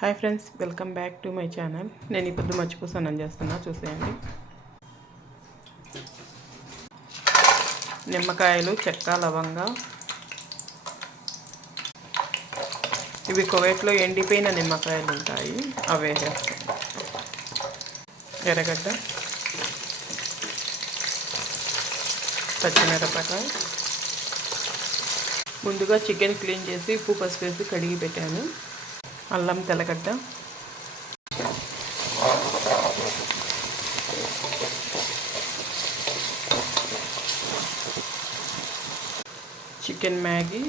Hi friends, welcome back to my channel. నేను ఇప్పుడు మర్చిపోసాను చేస్తున్నా, చూసేయండి. నిమ్మకాయలు, చెక్క, లవంగా, ఇవి కువైట్లో ఎండిపోయిన నిమ్మకాయలు ఉంటాయి, అవి వేసేస్తాను. ఎర్రగడ్డ, పచ్చిమిరపకాయ, ముందుగా చికెన్ క్లీన్ చేసి ఉప్పు పసుపు వేసి కడిగి పెట్టాను. అల్లం, తెల్లగడ్డ, చికెన్ మ్యాగీ,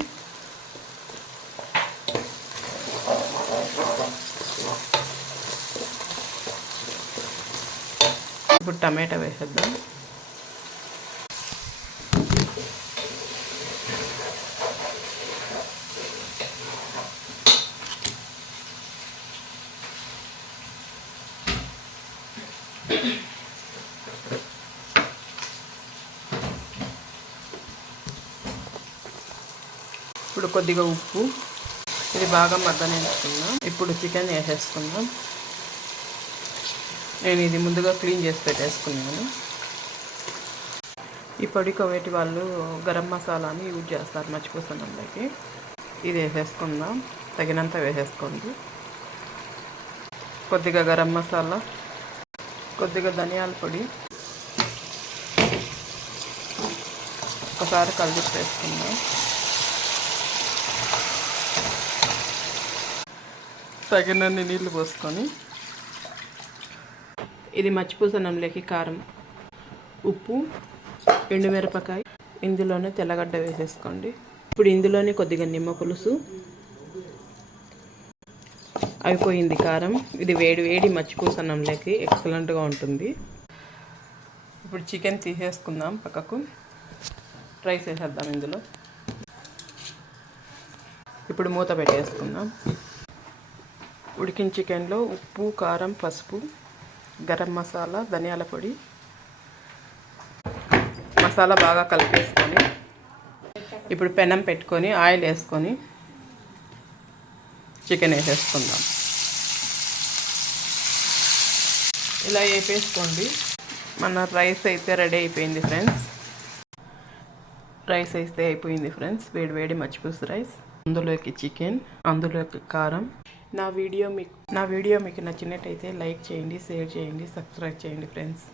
ఇప్పుడు టమాటా వేసేద్దాం. ఇప్పుడు కొద్దిగా ఉప్పు, ఇది బాగా మగ్గనిస్తున్నాం. ఇప్పుడు చికెన్ వేసేసుకుందాం. నేను ఇది ముందుగా క్లీన్ చేసి పెట్టేసుకున్నాను. ఈ పొడి కోవేటి వాళ్ళు గరం మసాలాని యూజ్ చేస్తారు మర్చిపోతున్నందుకు. ఇది వేసేసుకుందాం, తగినంత వేసేసుకోండి. కొద్దిగా గరం మసాలా, కొద్దిగా ధనియాల పొడి, ఒకసారి కలిపి వేసుకుందాం. తగినన్ని నీళ్ళు పోసుకొని, ఇది మర్చిపోసనంలోకి కారం, ఉప్పు, ఎండుమిరపకాయ, ఇందులోనే తెల్లగడ్డ వేసేసుకోండి. ఇప్పుడు ఇందులోనే కొద్దిగా నిమ్మ పులుసు, అయిపోయింది కారం. ఇది వేడి వేడి మర్చిపోసనంలోకి ఎక్సలెంట్గా ఉంటుంది. ఇప్పుడు చికెన్ తీసేసుకుందాం పక్కకు. రైస్ వేసేద్దాం ఇందులో. ఇప్పుడు మూత పెట్టేసుకుందాం. ఉడికిన చికెన్లో ఉప్పు, కారం, పసుపు, గరం మసాలా, ధనియాల పొడి, మసాలా బాగా కలిపేసుకొని, ఇప్పుడు పెనం పెట్టుకొని ఆయిల్ వేసుకొని చికెన్ వేసేసుకుందాం. ఇలా వేపేసుకోండి. మన రైస్ అయితే రెడీ అయిపోయింది ఫ్రెండ్స్. వేడి వేడి మచ్చిపూస రైస్, అందులోకి చికెన్, అందులోకి కారం. నా వీడియో మీకు నచ్చినట్టయితే లైక్ చేయండి, షేర్ చేయండి, సబ్స్క్రైబ్ చేయండి ఫ్రెండ్స్.